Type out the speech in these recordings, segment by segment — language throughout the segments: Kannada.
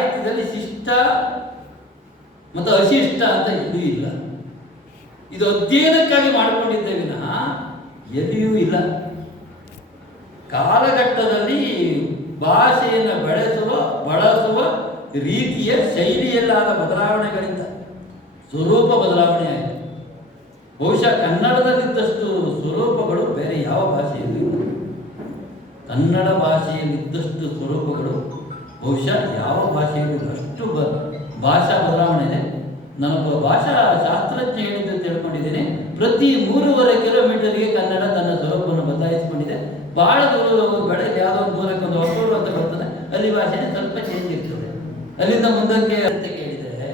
ಸಾಹಿತ್ಯದಲ್ಲಿ ಶಿಷ್ಟ ಮತ್ತು ಅಶಿಷ್ಟ ಅಂತ ಎಲ್ಲೂ ಇಲ್ಲ. ಇದು ಅಧ್ಯಯನಕ್ಕಾಗಿ ಮಾಡಿಕೊಂಡಿದ್ದೇ ವಿನಃ ಎಲ್ಲಿಯೂ ಇಲ್ಲ. ಕಾಲಘಟ್ಟದಲ್ಲಿ ಭಾಷೆಯನ್ನು ಬೆಳೆಸುವ, ಬಳಸುವ ರೀತಿಯ ಶೈಲಿಯಲ್ಲಾದ ಬದಲಾವಣೆಗಳಿಂದ ಸ್ವರೂಪ ಬದಲಾವಣೆಯಾಗಿದೆ. ಬಹುಶಃ ಕನ್ನಡದಲ್ಲಿದ್ದಷ್ಟು ಸ್ವರೂಪಗಳು ಬೇರೆ ಯಾವ ಭಾಷೆಯಲ್ಲೂ ಕನ್ನಡ ಭಾಷೆಯಲ್ಲಿದ್ದಷ್ಟು ಸ್ವರೂಪಗಳು ಬಹುಶಃ ಯಾವ ಭಾಷೆಯಲ್ಲಿ. ಅಷ್ಟು ಬ, ಭಾಷಾ ಬದಲಾವಣೆ ಇದೆ? ನಾನು ಭಾಷಾ ಶಾಸ್ತ್ರಜ್ಞ ಹೇಳಿದ್ದು ಹೇಳ್ಕೊಂಡಿದ್ದೀನಿ. ಪ್ರತಿ ಮೂರುವರೆ ಕಿಲೋಮೀಟರ್ಗೆ ಕನ್ನಡ ತನ್ನ ಸ್ವರೂಪವನ್ನು ಬದಲಾಯಿಸಿಕೊಂಡಿದೆ. ಬಹಳ ದೂರ ಬೆಳೆ ಯಾವುದೋ ದೂರಕ್ಕೆ ಒಂದು ಹೊಸೂರು ಅಂತ ಬರ್ತದೆ. ಅಲ್ಲಿ ಭಾಷೆ ಸ್ವಲ್ಪ ಚೇಂಜ್ ಇರ್ತದೆ. ಅಲ್ಲಿಂದ ಮುಂದಕ್ಕೆ ಅಂತ ಕೇಳಿದರೆ,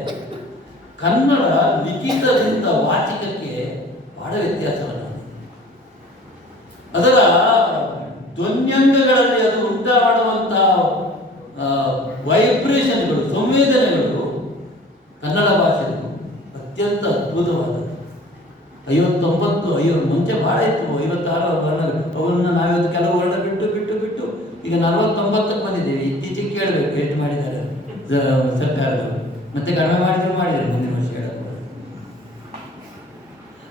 ಕನ್ನಡ ಲಿಖಿತದಿಂದ ವಾಚಿಕಕ್ಕೆ ಬಹಳ ವ್ಯತ್ಯಾಸವನ್ನು ಅದರ ಧ್ವನ್ಯಂಗಗಳಲ್ಲಿ ಅದು ಉಂಟಾಡುವಂತಹ ವೈಬ್ರೇಷನ್ಗಳು ಸಂವೇದನೆಗಳು ಕನ್ನಡ ಭಾಷೆಯಲ್ಲಿ ಅತ್ಯಂತ ಅದ್ಭುತವಾದದ್ದು. ಐವತ್ತೊಂಬತ್ತು, ಐವತ್ತು, ಮುಂಚೆ ಭಾಳ ಇತ್ತು, ಐವತ್ತಾರು ವರ್ಣಗಳು ಅವನ್ನ ನಾವಿವತ್ತು ಕೆಲವು ವರ್ಣ ಬಿಟ್ಟು ಬಿಟ್ಟು ಬಿಟ್ಟು, ಈಗ ನಲವತ್ತೊಂಬತ್ತಕ್ಕೆ ಬಂದಿದ್ದೇವೆ. ಇತ್ತೀಚೆಗೆ ಕೇಳಬೇಕು ಎಷ್ಟು ಮಾಡಿದ್ದಾರೆ ಸರ್ಕಾರದವರು. ಮತ್ತೆ ಕಡಿಮೆ ಮಾಡಿದ್ರು ಮಾಡಿದ್ದಾರೆ ಮುಂದಿನ ವರ್ಷ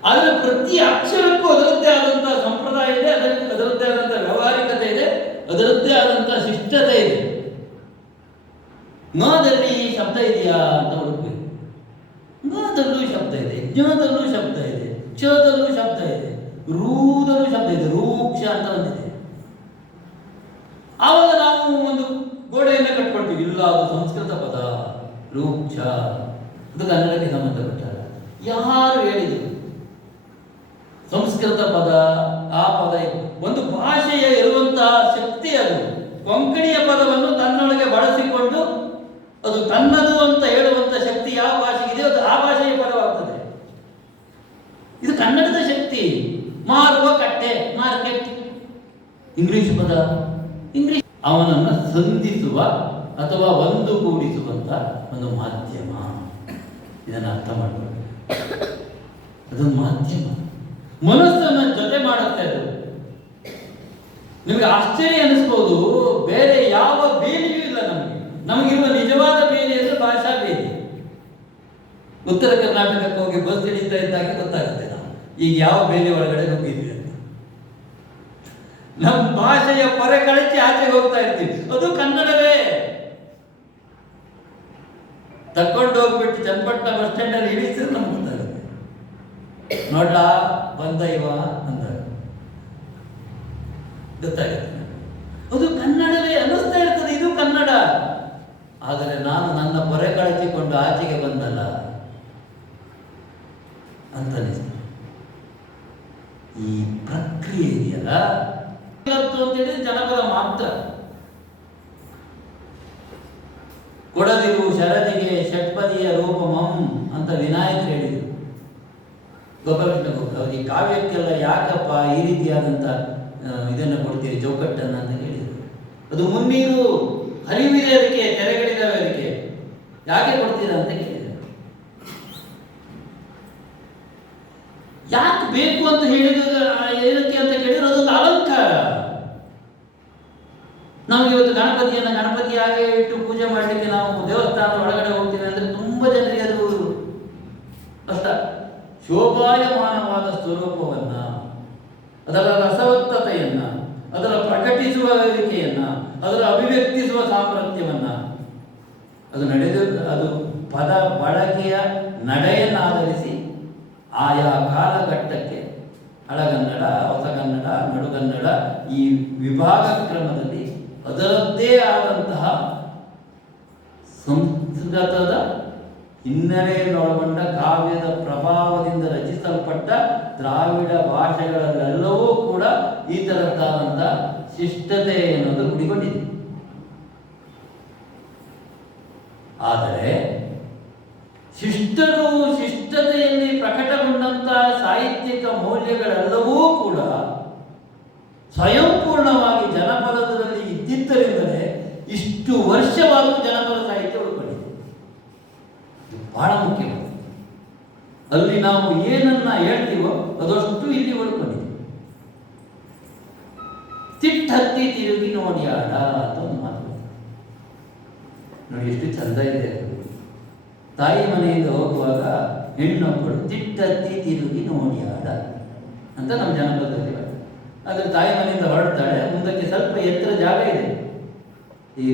ಆದರೆ ಪ್ರತಿ ಅಕ್ಷರಕ್ಕೂ ಅದರದ್ದೇ ಆದಂತಹ ಸಂಪ್ರದಾಯ ಇದೆ, ಅದರಲ್ಲಿ ಅದರದ್ದೇ ಆದಂತಹ ವ್ಯವಹಾರಿಕತೆ ಇದೆ, ಅದರದ್ದೇ ಆದಂತಹ ಶಿಷ್ಟತೆ ಇದೆ. ನೋದಲ್ಲಿ ಶಬ್ದ ಇದೆಯಾ ಅಂತ ನದಲ್ಲೂ ಶಬ್ದ ಇದೆ ಜ್ಞದಲ್ಲೂ ಶಬ್ದ ಇದೆ ಕ್ಷದಲ್ಲೂ ಶಬ್ದ ಇದೆ ರೂದಲ್ಲೂ ಶಬ್ದ ಇದೆ ರೂಕ್ಷ ಅಂತ ಬಂದಿದೆ ಆವಾಗ ನಾವು ಒಂದು ಗೋಡೆಯನ್ನು ಕಟ್ಕೊಳ್ತೀವಿ, ಇಲ್ಲ, ಅದು ಸಂಸ್ಕೃತ ಪದ ರೂಕ್ಷ ಅದು ಕನ್ನಡಕ್ಕೆ ಸಂಬಂಧಪಟ್ಟ ಯಾರು ಹೇಳಿದರು? ಸಂಸ್ಕೃತ ಪದ, ಆ ಪದ, ಒಂದು ಭಾಷೆಯ ಇರುವಂತಹ ಶಕ್ತಿ ಅದು. ಕೊಂಕಣಿಯ ಪದವನ್ನು ತನ್ನೊಳಗೆ ಬಳಸಿಕೊಂಡು ಅದು ತನ್ನದು ಅಂತ ಹೇಳುವಂತ ಶಕ್ತಿ ಯಾವ ಭಾಷೆಗಿದೆ ಅದು ಆ ಭಾಷೆಯ ಪದವಾಗ್ತದೆ ಇದು ಕನ್ನಡದ ಶಕ್ತಿ. ಮಾರುವ ಕಟ್ಟೆ, ಮಾರ್ಕೆಟ್. ಇಂಗ್ಲಿಷ್ ಪದ. ಇಂಗ್ಲಿಷ್. ಅವನನ್ನು ಸಂಧಿಸುವ ಅಥವಾ ಒಂದುಗೂಡಿಸುವಂತ ಒಂದು ಮಾಧ್ಯಮ. ಇದನ್ನು ಅರ್ಥ ಮಾಡಬೇಕು ಅದೊಂದು ಮಾಧ್ಯಮ. ಮನಸ್ಸನ್ನ ಜೊತೆ ಮಾಡುತ್ತೆ ಅದು. ನಿಮಗೆ ಆಶ್ಚರ್ಯ ಅನಿಸ್ಬೋದು, ಬೇರೆ ಯಾವ ಬೇಲಿಯೂ ಇಲ್ಲ ನಮಗೆ. ನಮಗಿರುವ ನಿಜವಾದ ಬೇಲಿ ಅಂದ್ರೆ ಭಾಷಾ ಬೇಲಿ. ಉತ್ತರ ಕರ್ನಾಟಕಕ್ಕೆ ಹೋಗಿ ಬಸ್ ಹಿಡಿತಾ ಇದ್ದಾಗ ಗೊತ್ತಾಗುತ್ತೆ. ಈಗ ಯಾವ ಬೇಲಿ ಒಳಗಡೆ ನುಗ್ಗಿದ್ವಿ ಅಂತ? ನಮ್ಮ ಭಾಷೆಯ ಪೊರೆ ಕಳಚಿ ಆಚೆಗೆ ಹೋಗ್ತಾ ಇರ್ತೀವಿ. ಅದು ಕನ್ನಡವೇ. ತಕೊಂಡು ಹೋಗ್ಬಿಟ್ಟು ಚನ್ನಪಟ್ಟಣ ಬಸ್ ಸ್ಟ್ಯಾಂಡ್ ಅಲ್ಲಿ ಇಳಿಸಿದ್ರೆ ನಮ್ಗೆ ಗೊತ್ತಾಗುತ್ತೆ. ನೋಡ್ಲಾ, ಬಂದ ಇವ ಅಂದಾಗ. ಗೊತ್ತಾಗುತ್ತೆ ಅದು ಕನ್ನಡವೇ ಅನ್ನಿಸ್ತಾ ಇರ್ತದೆ ಇದು ಕನ್ನಡ ಆದರೆ ನಾನು ನನ್ನ ಪೊರೆ ಕಳಚಿಕೊಂಡು ಆಚೆಗೆ ಬಂದಲ್ಲ ಅಂತ ಅನಿಸ್ತದೆ ಈ ಪ್ರಕ್ರಿಯೆ ಇದೆಯಲ್ಲ ಇವತ್ತು ಅಂತ ಹೇಳಿದ್ರೆ ಜನಪದ ಮಾತ್ರ. ಕೊಡದಿರು ಶರದಿಗೆ ಷಟ್ಪದಿಯ ರೂಪಮಂ ಅಂತ ವಿನಾಯಕ ಹೇಳಿದರು. ಗೋಪಾಲಕೃಷ್ಣ ಗೋಪಾಲ ಈ ಕಾವ್ಯಕ್ಕೆಲ್ಲ ಯಾಕಪ್ಪ ಈ ರೀತಿಯಾದಂಥ ಇದನ್ನು ಕೊಡ್ತೀರಿ, ಚೌಕಟ್ಟನ್ನು ಅಂತ ಹೇಳಿದರು. ಅದು ಮುನ್ನೀರು ಹರಿವಿದೆ ಅದಕ್ಕೆ ಅದಕ್ಕೆ. ಯಾಕೆ ಕೊಡ್ತೀರಾ ಅಂತ ಕೇಳಿದರು. ಯಾಕೆ ಬೇಕು ಅಂತ ಹೇಳಿದ ಏನಕ್ಕೆ ಅಂತ ಕೇಳಿದ್ರೆ ಅದೊಂದು ಅಲಂಕಾರ. ನಾವು ಇವತ್ತು ಗಣಪತಿಯನ್ನು ಗಣಪತಿಯಾಗಿ ಇಟ್ಟು ಪೂಜೆ ಮಾಡಲಿಕ್ಕೆ ನಾವು ದೇವಸ್ಥಾನದ ಒಳಗಡೆ ಹೋಗ್ತೀವಿ ಅಂದ್ರೆ ತುಂಬಾ ಜನರಿಗೆ ಅದು ಅಷ್ಟ ಶೋಭಾಯಮಾನವಾದ ಸ್ವರೂಪವನ್ನ, ಅದರ ರಸವತ್ತತೆಯನ್ನ, ಅದರ ಪ್ರಕಟಿಸುವ ವೇದಿಕೆಯನ್ನ ಅದರ ಅಭಿವ್ಯಕ್ತಿಸುವ ಸಾಮರ್ಥ್ಯವನ್ನ, ಅದು ನಡೆದು, ಅದು ಪದ ಬಳಕೆಯ ನಡೆಯನ್ನಾಧರಿಸಿ ಆಯಾ ಕಾಲಘಟ್ಟಕ್ಕೆ ಹಳಗನ್ನಡ ಹೊಸಗನ್ನಡ, ನಡುಗನ್ನಡ ಈ ವಿಭಾಗ ಕ್ರಮದಲ್ಲಿ ಅದರದ್ದೇ ಆದಂತಹ ಸಂಸ್ಕೃತದ ಹಿನ್ನೆಲೆಯನ್ನೊಳಗೊಂಡ ಕಾವ್ಯದ ಪ್ರಭಾವದಿಂದ ರಚಿಸಲ್ಪಟ್ಟ ದ್ರಾವಿಡ ಭಾಷೆಗಳಲ್ಲೆಲ್ಲವೂ ಕೂಡ ಈ ತರದ್ದಾದಂಥ ಶಿಷ್ಟತೆ ಎನ್ನುವುದು ಗುಡಿಗೊಂಡಿದೆ ಆದರೆ ಮೌಲ್ಯಗಳೆಲ್ಲವೂ ಕೂಡ ಸ್ವಯಂಪೂರ್ಣವಾಗಿ ಜನಪದದಲ್ಲಿ ಇದ್ದಿದ್ದರಿಂದಲೇ ಇಷ್ಟು ವರ್ಷವಾದರೂ ಜನಪದ ಸಾಹಿತ್ಯ ಉಳ್ಕೊಂಡಿದೆ. ಬಹಳ ಮುಖ್ಯವಾದ ಅಲ್ಲಿ ನಾವು ಏನನ್ನ ಹೇಳ್ತೀವೋ ಅದಷ್ಟು ಇಲ್ಲಿ ಉಳ್ಕೊಂಡಿದೆ. ತಿಟ್ಟತ್ತಿ ತಿರುಗಿ ನೋಡಿ ಆಡ ಅಂತ ಒಂದು ಮಾತು. ನೋಡಿ, ಎಷ್ಟು ಚಂದ ಇದೆ ತಾಯಿ ಮನೆಯಿಂದ ಹೋಗುವಾಗ ಹೆಣ್ಣೊಬ್ಬಳು ತಿಟ್ಟತ್ತಿ ತಿರುಗಿ ನೋಡ್ಯಾಡ ಅಂತ ನಮ್ಮ ಜನಪದದಲ್ಲಿ. ಆದರೆ ತಾಯಿ ಮನೆಯಿಂದ ಹೊರಡ್ತಾಳೆ ಮುಂದಕ್ಕೆ ಸ್ವಲ್ಪ ಎತ್ತರ ಜಾಗ ಇದೆ ಈ